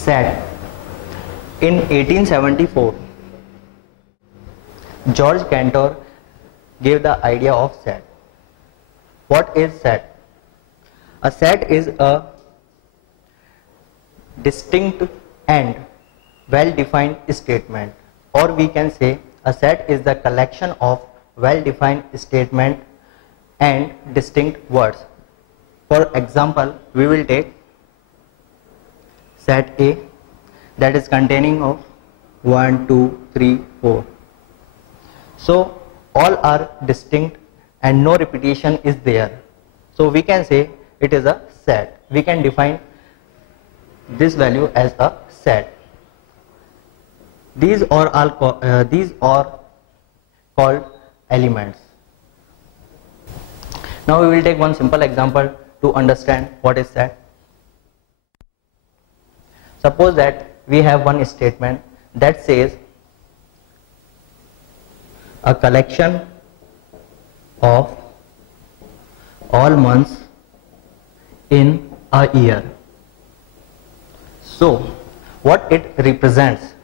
Set. In 1874, George Cantor gave the idea of set. What is set? A set is a distinct and well-defined statement, or we can say a set is the collection of well-defined statement and distinct words. For example, we will take set A, that is containing of 1, 2, 3, 4. So all are distinct and no repetition is there. So we can say it is a set. We can define this value as a set. These are called elements. Now we will take one simple example to understand what is set. Suppose that we have one statement that says a collection of all months in a year. So what it represents?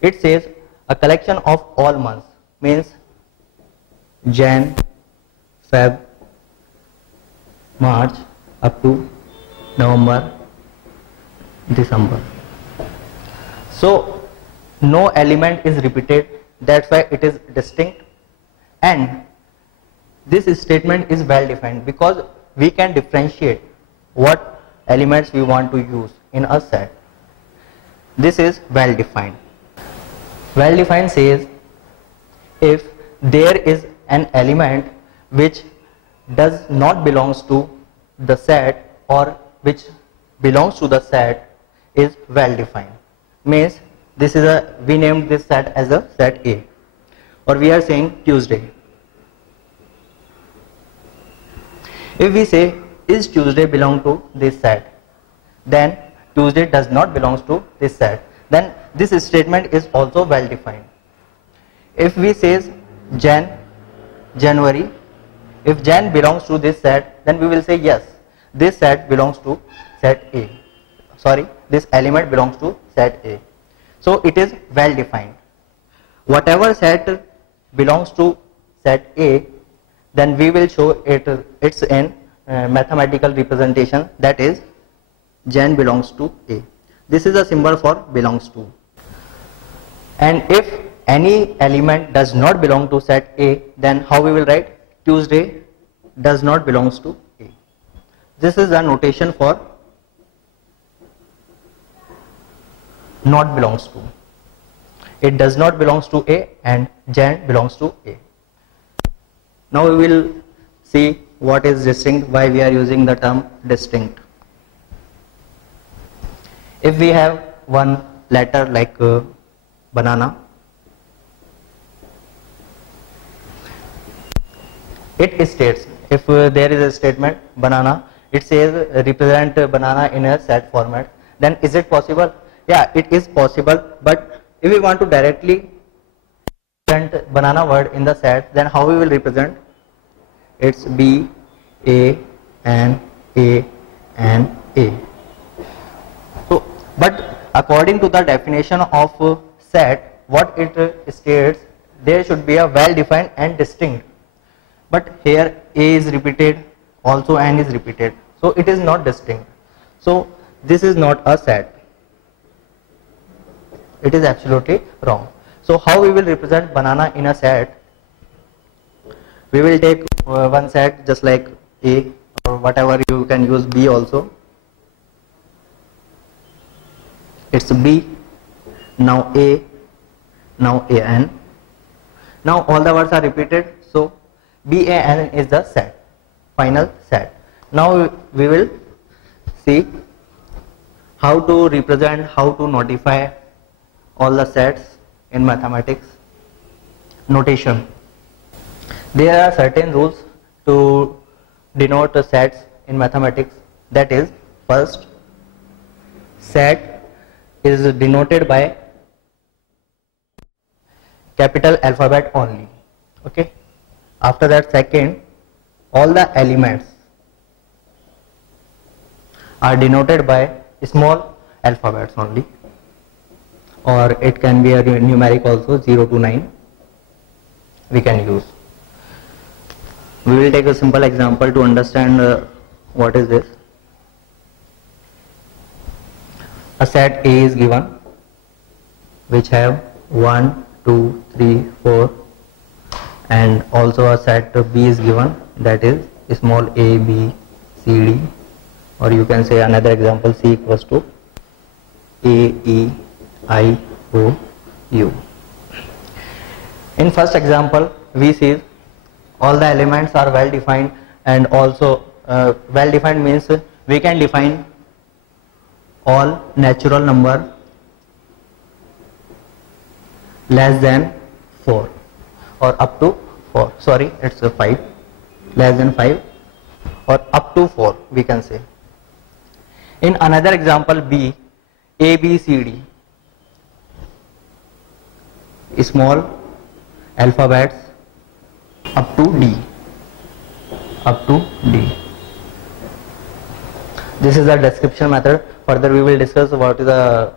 It says a collection of all months, means Jan, Feb, March up to November, December. So no element is repeated, that's why it is distinct, and this statement is well defined because we can differentiate what elements we want to use in a set. This is well defined. Well defined says if there is an element which does not belongs to the set or which belongs to the set is well defined. Means this is we named this set as a set A, or we are saying Tuesday. If we say is Tuesday belong to this set, then Tuesday does not belongs to this set, then this statement is also well defined. If we say January, if Jan belongs to this set, then we will say yes, this set belongs to set A. Sorry, this element belongs to set A. So it is well defined. Whatever set belongs to set A, then we will show it's in mathematical representation, that is Jan belongs to A. This is a symbol for belongs to. And if any element does not belong to set A, then how we will write? Tuesday does not belongs to A. This is a notation for not belongs to. It does not belongs to A and Jan belongs to A. Now we will see what is distinct, why we are using the term distinct. If we have one letter like banana, it states, if there is a statement banana, it says represent banana in a set format, then is it possible? Yeah, it is possible, but if we want to directly represent banana word in the set, then how we will represent? It's B, A, and A, and A. So, but according to the definition of set, what it states, there should be a well defined and distinct. But here A is repeated, also N is repeated, so it is not distinct. So this is not a set. It is absolutely wrong. So how we will represent banana in a set? We will take one set just like A, or whatever, you can use B also. It's B, now A, now AN. Now all the words are repeated, so BAN is the set, final set. Now we will see how to represent, how to notify all the sets in mathematics. Notation. There are certain rules to denote the sets in mathematics. That is, first, set is denoted by capital alphabet only. Okay. After that, second, all the elements are denoted by small alphabets only, or it can be a numeric also, 0 to 9 we can use. We will take a simple example to understand what is this. A set A is given which have 1, 2, 3, 4, and also a set B is given, that is small a, b, c, d, or you can say another example, C equals to A, E, I, O, U. In first example we see all the elements are well defined, and also well defined means we can define all natural number less than 4 or up to 4, sorry it's 5, less than 5 or up to 4 we can say. In another example B, A, B, C, D, small alphabets up to D, up to D. This is the description method. Further we will discuss what is the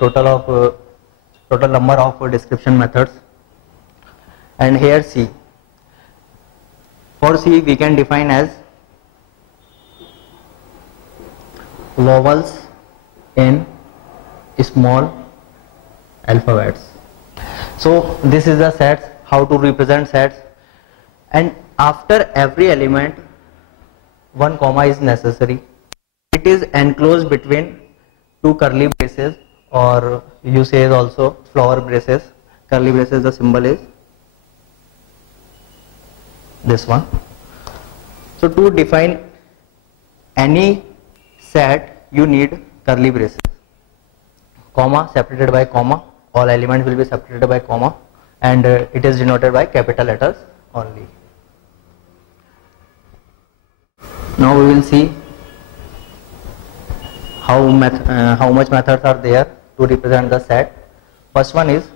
total number of description methods. And here C, for C we can define as vowels in small alphabets. So this is the sets, how to represent sets, and after every element 1 comma is necessary. It is enclosed between two curly braces, or you say also flower braces. Curly braces, the symbol is this one. So to define any set you need curly braces, comma separated by comma, all elements will be separated by comma, and it is denoted by capital letters only. Now we will see how much methods are there to represent the set. First one is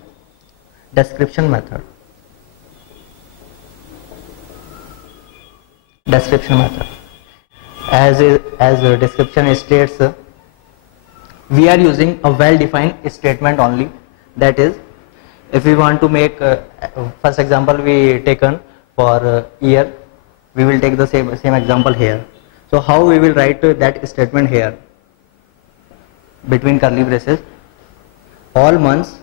description method. Description method, as the description states, we are using a well defined statement only. That is, if we want to make first example we taken for year, we will take the same example here. So how we will write that statement here? Between curly braces, all months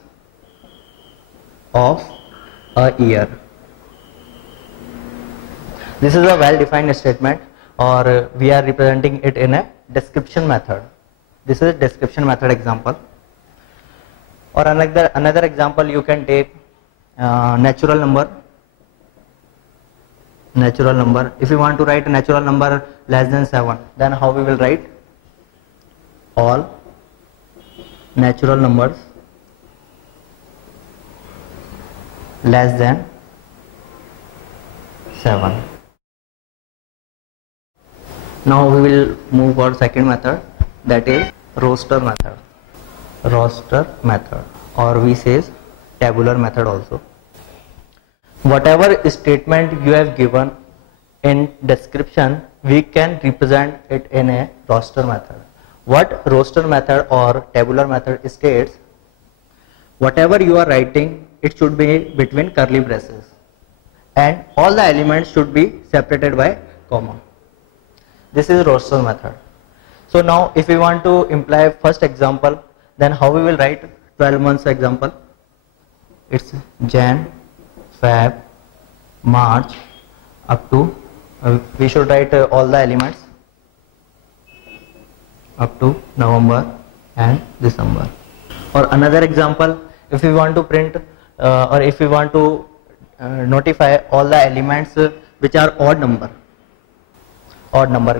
of a year. This is a well defined statement, or we are representing it in a description method. This is a description method example. Or another example you can take natural number. Natural number, if you want to write a natural number less than 7, then how we will write? All natural numbers less than 7. Now we will move for second method, that is roster method. Roster method, or we say tabular method also. Whatever statement you have given in description, we can represent it in a roster method. What roster method or tabular method states, whatever you are writing, it should be between curly braces, and all the elements should be separated by comma. This is roster method. So now if we want to imply first example, then how we will write 12 months example? It's Jan, Feb, March up to we should write all the elements up to November and December. Or another example, if we want to print or if we want to notify all the elements which are odd number,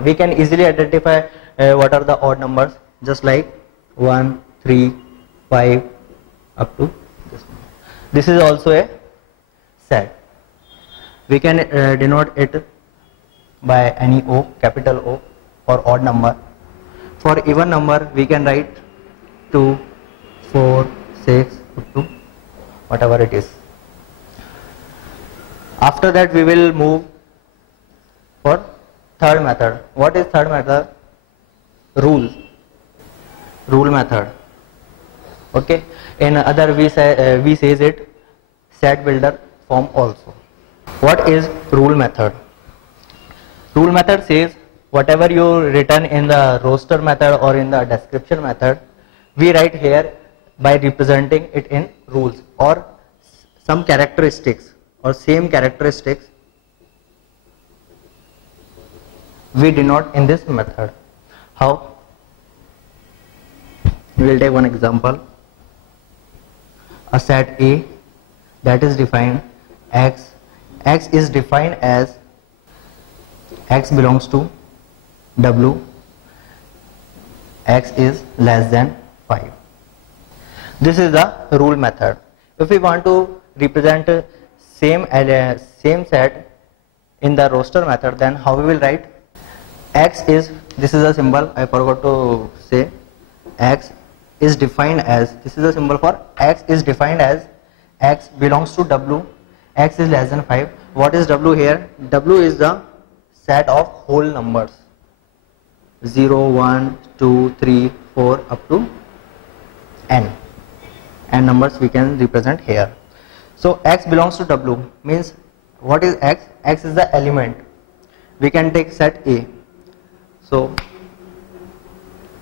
we can easily identify what are the odd numbers, just like 1, 3, 5 up to this one. This is also a set. We can denote it by any O, capital O, or odd number. For even number we can write 2, 4, 6 up to whatever it is. After that we will move for third method. What is third method? Rule. rule method. Okay, in other we says it set builder form also. What is rule method? Rule method says whatever you written in the roster method or in the description method, we write here by representing it in rules or some characteristics or same characteristics we denote in this method. How? We will take one example. A set A that is defined x. X is defined as x belongs to W. X is less than 5. This is the rule method. If we want to represent same set in the roster method, then how we will write? X is, this is a symbol I forgot to say, x is defined as, this is a symbol for x is defined as x belongs to W, x is less than 5. What is W here? W is the set of whole numbers 0, 1, 2, 3, 4 up to n. And numbers we can represent here. So x belongs to W means what is x? X is the element. We can take set A. So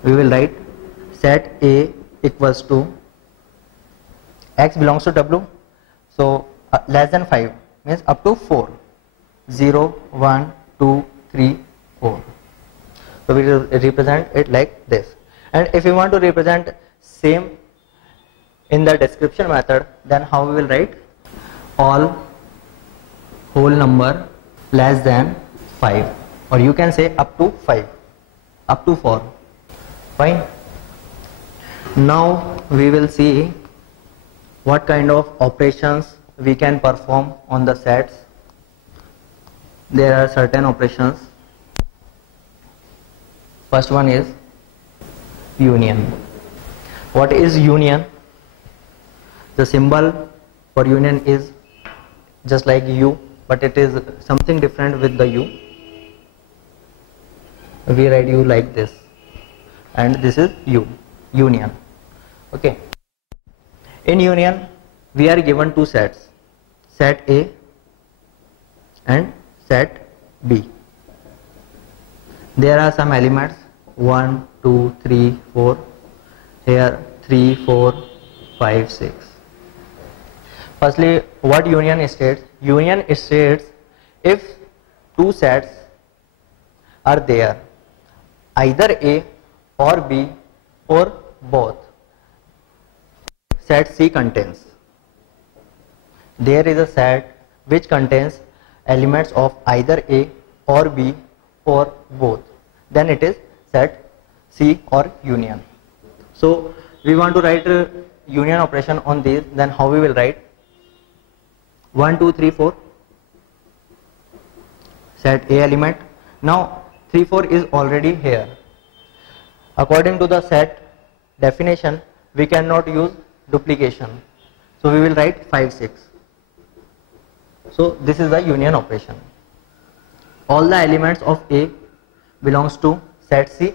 we will write set A equals to x belongs to W. So less than 5 means up to 4. 0, 1, 2, 3, 4. So we will represent it like this. And if we want to represent same in the description method, then how we will write? All whole number less than 5, or you can say up to 5, up to 4. Fine. Now we will see what kind of operations we can perform on the sets. There are certain operations. First one is union. What is union? The symbol for union is just like U, but it is something different with the U. We write U like this, and this is U, union. Okay. In union, we are given two sets, set A and set B. There are some elements 1, 2, 3, 4. Here 3, 4, 5, 6. Firstly, what union states? Union states if two sets are there, either A or B or both. Set C contains. There is a set which contains elements of either A or B or both. Then it is set C or union. So we want to write a union operation on these. Then how we will write? 1, 2, 3, 4. Set A element. Now 3, 4 is already here. According to the set definition, we cannot use duplication. So we will write 5, 6. So this is the union operation. All the elements of A belongs to set C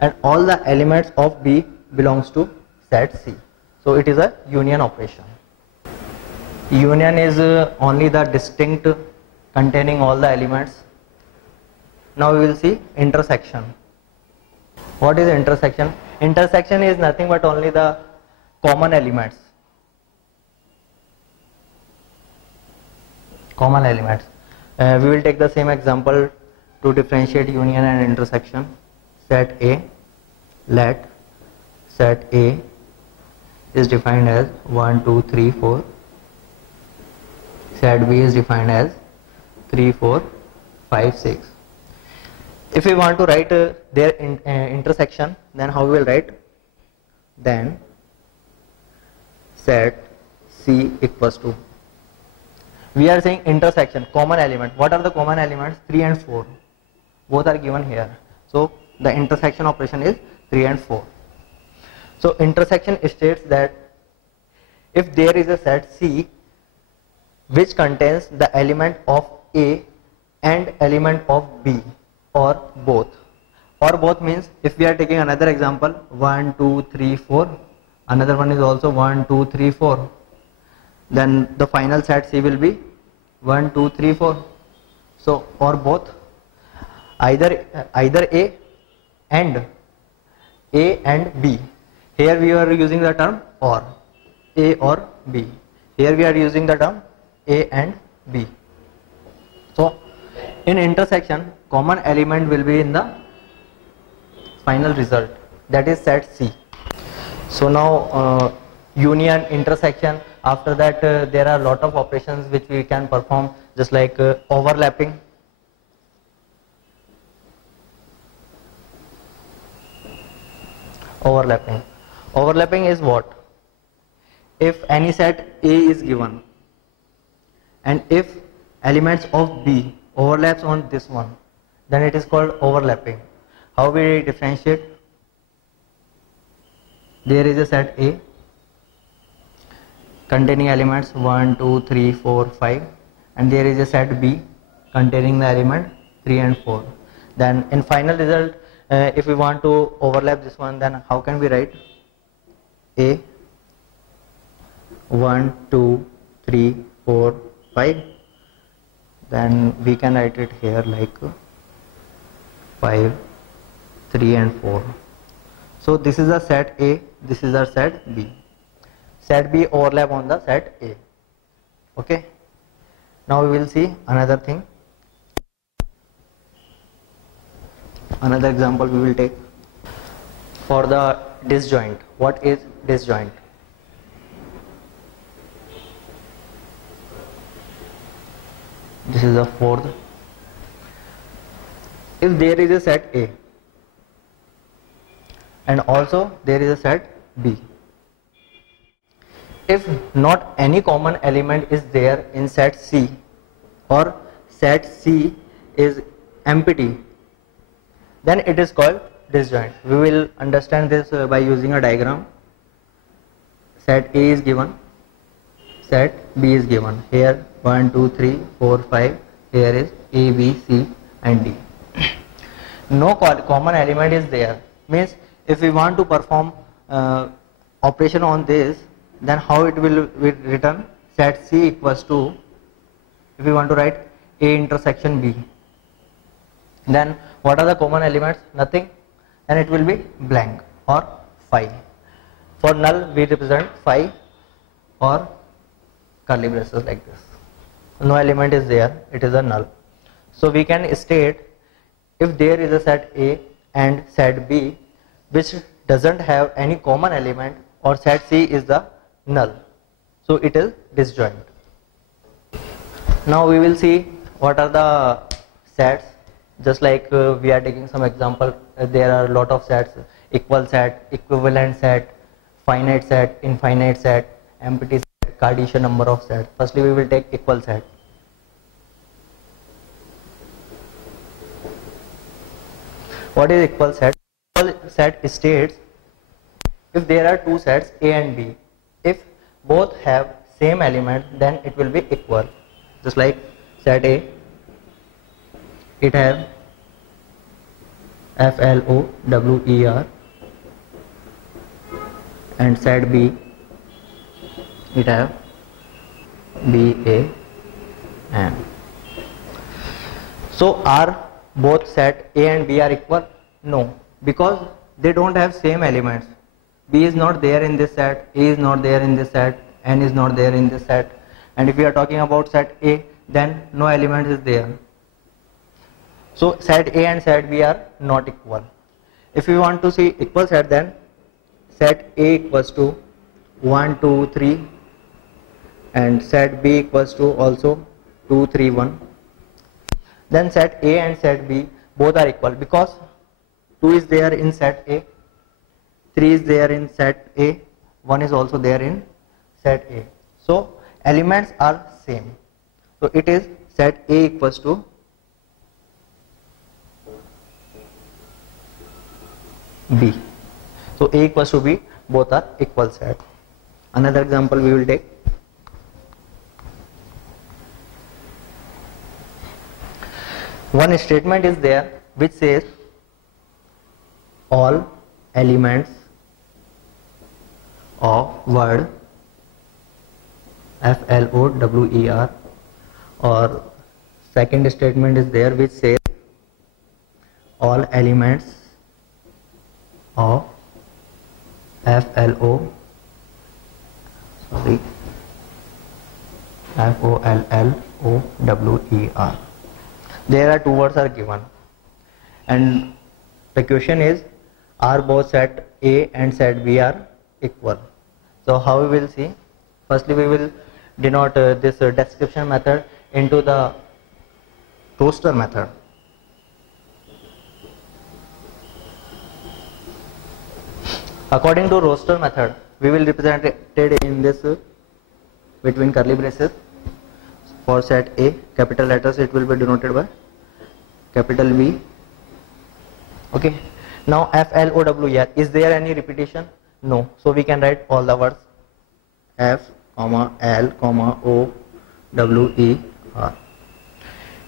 and all the elements of B belongs to set C. So it is a union operation. Union is only the distinct containing all the elements. Now we will see intersection. What is intersection? Intersection is nothing but only the common elements. Common elements. We will take the same example to differentiate union and intersection. Set A, let set A is defined as 1, 2, 3, 4. Set B is defined as 3, 4, 5, 6. If we want to write their intersection, then how we will write? Then set C equals to. We are saying intersection, common element. What are the common elements? 3 and 4. Both are given here. So the intersection operation is 3 and 4. So intersection states that if there is a set C which contains the element of A and element of B or both, Or both means, if we are taking another example, 1 2 3 4, another one is also 1 2 3 4, then the final set C will be 1 2 3 4. So or both, either A and B. Here we are using the term or, A or B. Here we are using the term A and B. So in intersection, common element will be in the final result, that is set C. So now union, intersection, after that there are a lot of operations which we can perform, just like overlapping. Overlapping is what? If any set A is given and if elements of B overlaps on this one, then it is called overlapping. How we differentiate? There is a set A containing elements 1 2 3 4 5, and there is a set B containing the element 3 and 4. Then in final result, if we want to overlap this one, then how can we write? A 1 2 3 4 5, then we can write it here like 5 3 and 4. So this is a set A, this is our set B. Set B overlap on the set A. Okay. Now we will see another thing. Another example we will take for the disjoint. What is disjoint? This is the fourth. If there is a set A and also there is a set B, if not any common element is there in set C, or set C is empty, then it is called disjoint. We will understand this by using a diagram. Set A is given, set B is given. Here 1 2 3 4 5, here is A B C and D. No common element is there, means if we want to perform operation on this, then how it will be written? Set C equals to, if we want to write A intersection B, then what are the common elements? Nothing. Then it will be blank or phi. For null we represent phi or curly braces like this. No element is there, it is a null. So we can state, if there is a set A and set B which doesn't have any common element, or set C is the null, so it is disjoint. Now we will see what are the sets. Just like we are taking some example, there are a lot of sets: equal set, equivalent set, finite set, infinite set, empty set, Cartesian number of sets. Firstly we will take equal set. What is equal set? Equal set states, if there are two sets A and B, if both have same element, then it will be equal. Just like set A, it have FLOWER, and set B, it have BAM. So are both set A and B are equal? No, because they don't have same elements. B is not there in this set, A is not there in this set, N is not there in this set. And if we are talking about set A, then no element is there. So set A and set B are not equal. If we want to see equal set, then set A equals to 1 2 3 and set B equals to also 2 3 1. Then set A and set B both are equal, because 2 is there in set A, 3 is there in set A, 1 is also there in set A. So elements are same. So it is set A equals to B. So A equals to B, both are equal set. Another example we will take. One statement is there which says all elements of word FLOWER, or second statement is there which says all elements of FOLLOWER. There are two words are given, and the question is, are both set A and set B are equal? So how we will see? Firstly, we will denote this description method into the roster method. According to roster method, we will represent it in this between curly braces. For set A, capital letters, it will be denoted by capital B. Okay. Now FLOWER, is there any repetition? No. So we can write all the words F, L, O, W, E, R.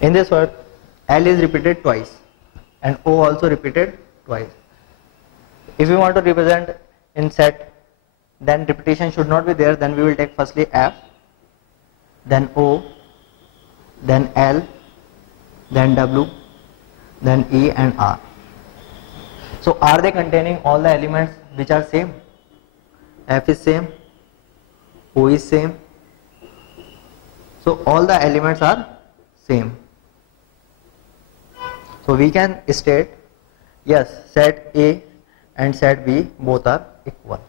In this word, L is repeated twice and O also repeated twice. If we want to represent in set, then repetition should not be there. Then we will take firstly F, then O, then L, then W, then E and R. So are they containing all the elements which are same? F is same, O is same. So all the elements are same. So we can state, yes, set A and set B both are equal.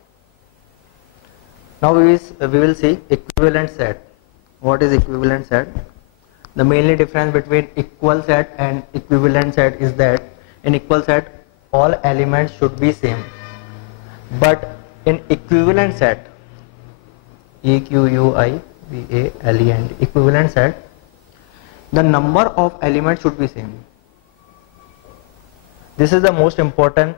Now we will see equivalent set. What is equivalent set? The mainly difference between equal set and equivalent set is that in equal set all elements should be same, but in equivalent set, EQUIVALENT, equivalent set, the number of elements should be same. This is the most important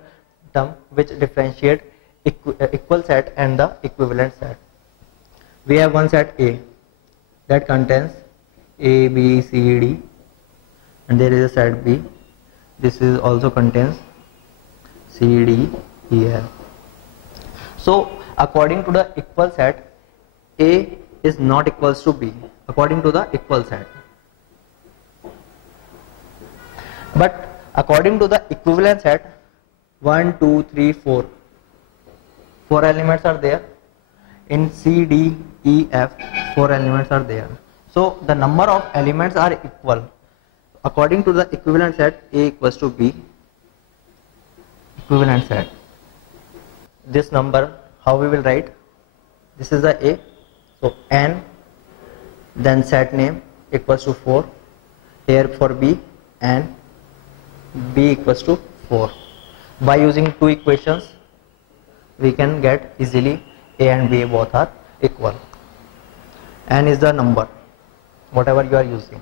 term which differentiate equal set and the equivalent set. We have one set A that contains A, B, C, D, and there is a set B. This is also contains C, D, E, F. So according to the equal set, A is not equals to B according to the equal set. But according to the equivalent set, 1, 2, 3, 4. 4 elements are there. In C, D, E, F, 4 elements are there. So the number of elements are equal. According to the equivalent set, A equals to B. Equivalent set. This number, how we will write? This is the A. So N, then set name equals to 4. Here for B, and B equals to 4. By using two equations, we can get easily A and B both are equal. N is the number, whatever you are using.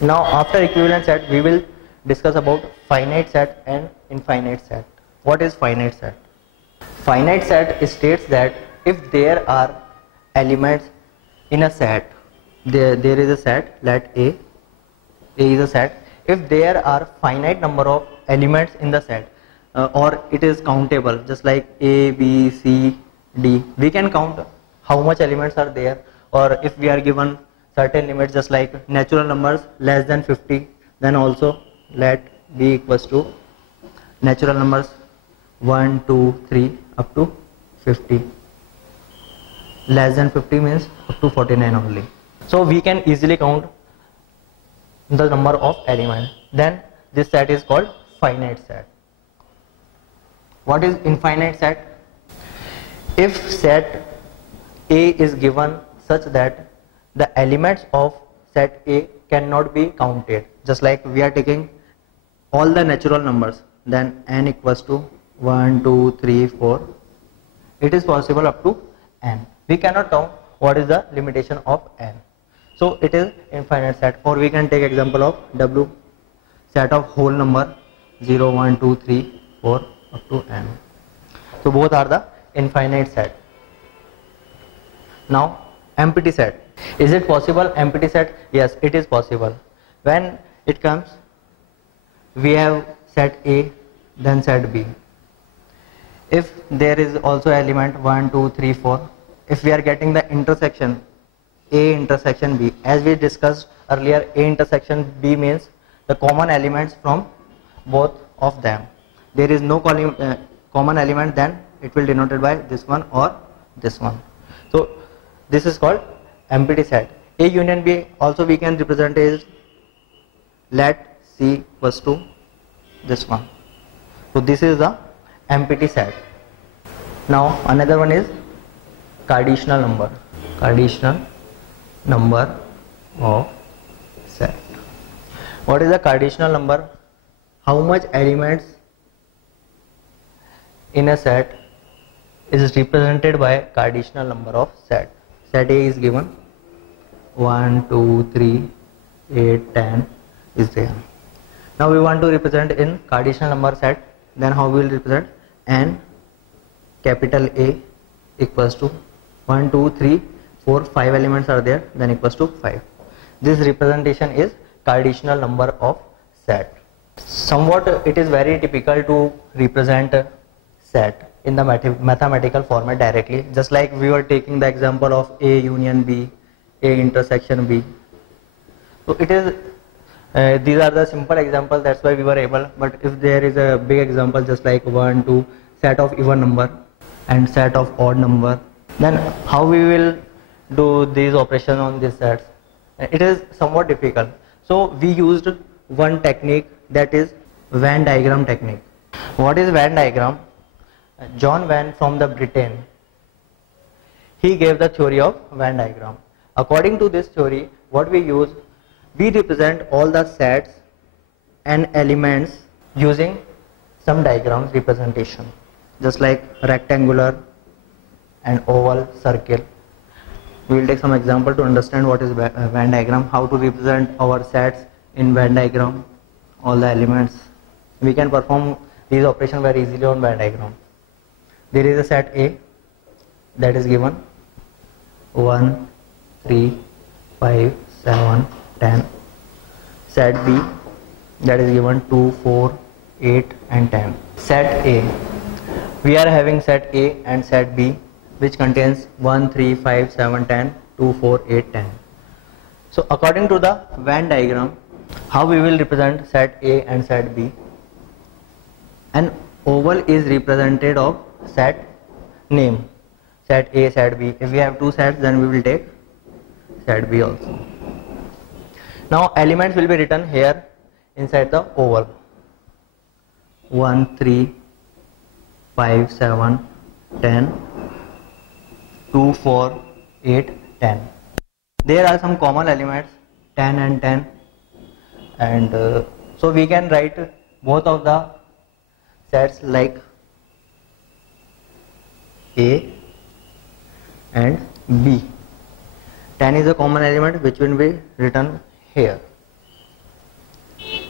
Now after equivalent set, we will discuss about finite set and infinite set. What is finite set? Finite set states that if there are elements in a set, there is a set, let A is a set. If there are finite number of elements in the set, or it is countable, just like A, B, C, D, we can count how much elements are there. Or if we are given certain limits, just like natural numbers less than 50, then also let B equals to natural numbers 1, 2, 3 up to 50. Less than 50 means up to 49 only. So we can easily count the number of elements. Then this set is called finite set. What is infinite set? If set A is given such that the elements of set A cannot be counted, just like we are taking all the natural numbers, then n equals to 1, 2, 3, 4. It is possible up to n. We cannot count what is the limitation of n. So it is infinite set. Or we can take example of W, set of whole number 0, 1, 2, 3, 4 up to n. So both are the infinite set. Now empty set. Is it possible empty set? Yes, it is possible. When it comes, we have set A, then set B. If there is also element 1, 2, 3, 4, if we are getting the intersection A intersection B, as we discussed earlier, A intersection B means the common elements from both of them. There is no common element, then it will denoted by this one or this one. So this is called empty set. A union B also we can represent as let C equals to this one. So this is the empty set. Now another one is conditional number. Conditional number of set. What is the conditional number? How much elements in a set is represented by conditional number of set. Set A is given 1, 2, 3, 8, 10 is there. Now we want to represent in conditional number set, then how we will represent? N capital A equals to 1, 2, 3, 4, 5 elements are there, then equals to 5. This representation is conditional number of set. Somewhat it is very typical to represent set in the mathematical format directly, just like we were taking the example of A union B, A intersection B. So it is these are the simple examples, that's why we were able. But if there is a big example just like 1, 2, set of even number and set of odd number, then how we will do these operations on these sets? It is somewhat difficult. So we used one technique, that is Venn diagram technique. What is Venn diagram? John Venn from the Britain, he gave the theory of Venn diagram. According to this theory, what we use, we represent all the sets and elements using some diagrams representation, just like rectangular and oval, circle. We will take some example to understand what is Venn diagram, how to represent our sets in Venn diagram, all the elements. We can perform these operations very easily on Venn diagram. There is a set A that is given 1, 3, 5, 7, 10. Set B that is given 2, 4, 8 and 10. Set A, we are having set A and set B which contains 1, 3, 5, 7, 10, 2, 4, 8, 10. So according to the Venn diagram, how we will represent set A and set B? An oval is represented of set name, set A, set B. If we have two sets, then we will take set B also. Now elements will be written here inside the oval. 1, 3, 5, 7, 10, 2, 4, 8, 10. There are some common elements 10 and 10, and so we can write both of the sets like A and B. 10 is a common element which will be written here.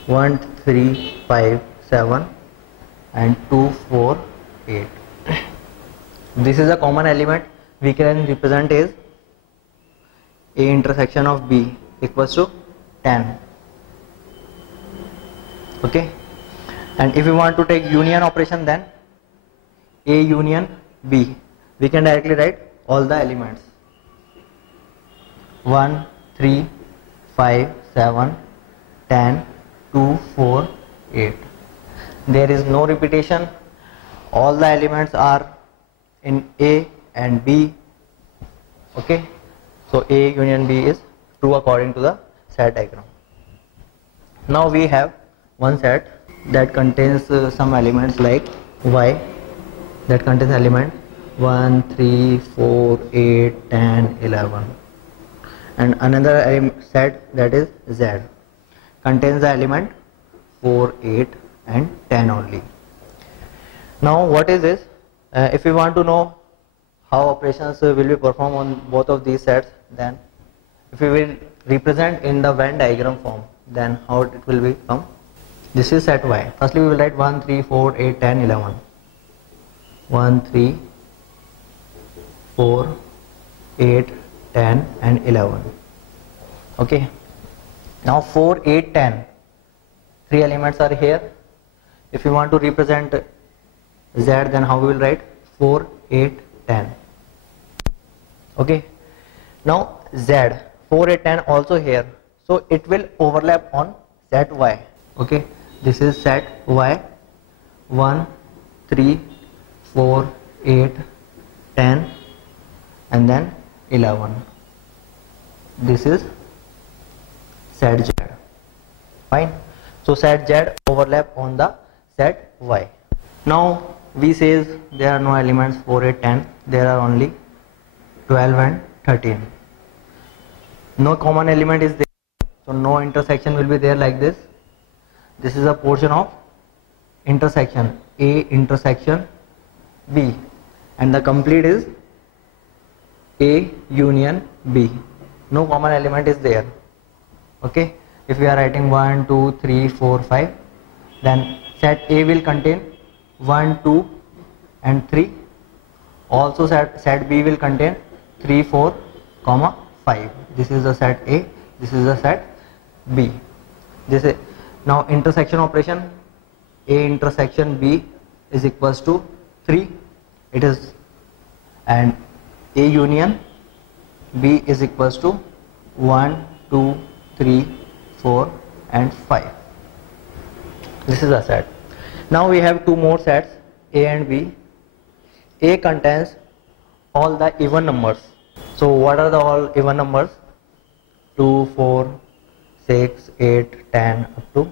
1, 3, 5, 7 and 2, 4, 8. This is a common element we can represent as A intersection of B equals to 10. Okay, and if we want to take union operation, then A union B, we can directly write all the elements 1, 3, 5, 7, 10, 2, 4, 8. There is no repetition, all the elements are in A and B. Okay, so A union B is true according to the set diagram. Now we have one set that contains some elements like Y, that contains element 1, 3, 4, 8, 10, 11, and another set that is Z, contains the element 4, 8 and 10 only. Now what is this? If we want to know how operations will be performed on both of these sets, then if we will represent in the Venn diagram form, then how it will become? This is set Y. Firstly we will write 1, 3, 4, 8, 10, 11. 1, 3, 4, 8, 10 and 11. Okay. Now 4, 8, 10. Three elements are here. If you want to represent Z, then how we will write? 4, 8, 10. Okay. Now Z, 4, 8, 10 also here. So it will overlap on set Y. Okay. This is set Y. 1, 3, 4, 8, 10, and then 11. This is set Z. Fine. So set Z overlap on the set Y. Now V says there are no elements 4, 8, 10. There are only 12 and 13. No common element is there. So no intersection will be there like this. This is a portion of intersection A intersection B, and the complete is A union B. No common element is there. Okay. If we are writing 1, 2, 3, 4, 5, then set A will contain 1, 2 and 3. Also set B will contain 3, 4, 5. This is the set A, this is the set B. This is now intersection operation. A intersection B is equals to 3. It is, and A union B is equals to 1, 2, 3, 4 and 5. This is a set. Now we have two more sets, A and B. A contains all the even numbers. So what are the all even numbers? 2, 4, 6, 8, 10 up to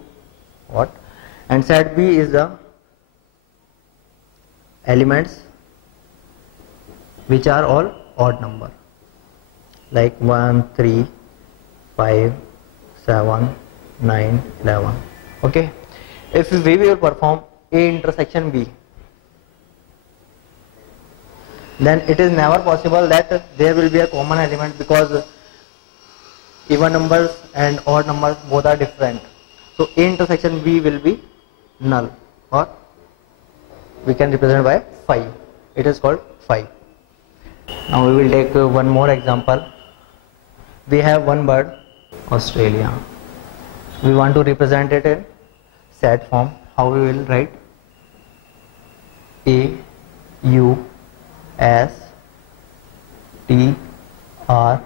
what? And set B is the elements which are all odd number, like 1, 3, 5, 7, 9, 11. Okay. If we will perform A intersection B, then it is never possible that there will be a common element, because even numbers and odd numbers both are different. So A intersection B will be null, or we can represent by 5. It is called 5. Now we will take one more example. We have one bird, Australia. We want to represent it in set form. How we will write? A U S T R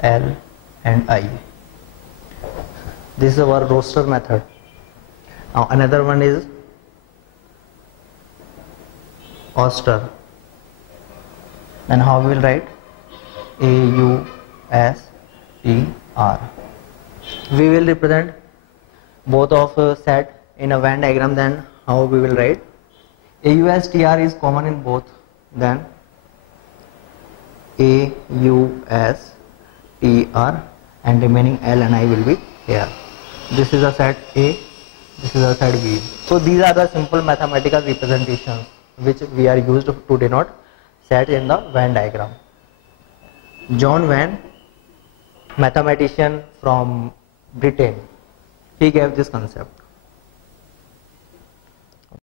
L and I. This is our roster method. Now another one is Oster. Then how we will write? A U S T R. We will represent both of set in a Venn diagram. Then how we will write? A U S T R is common in both. Then A U S T R and remaining L and I will be here. This is a set A, this is a set B. So these are the simple mathematical representations which we are used to denote set in the Venn diagram. John Venn, mathematician from Britain, he gave this concept.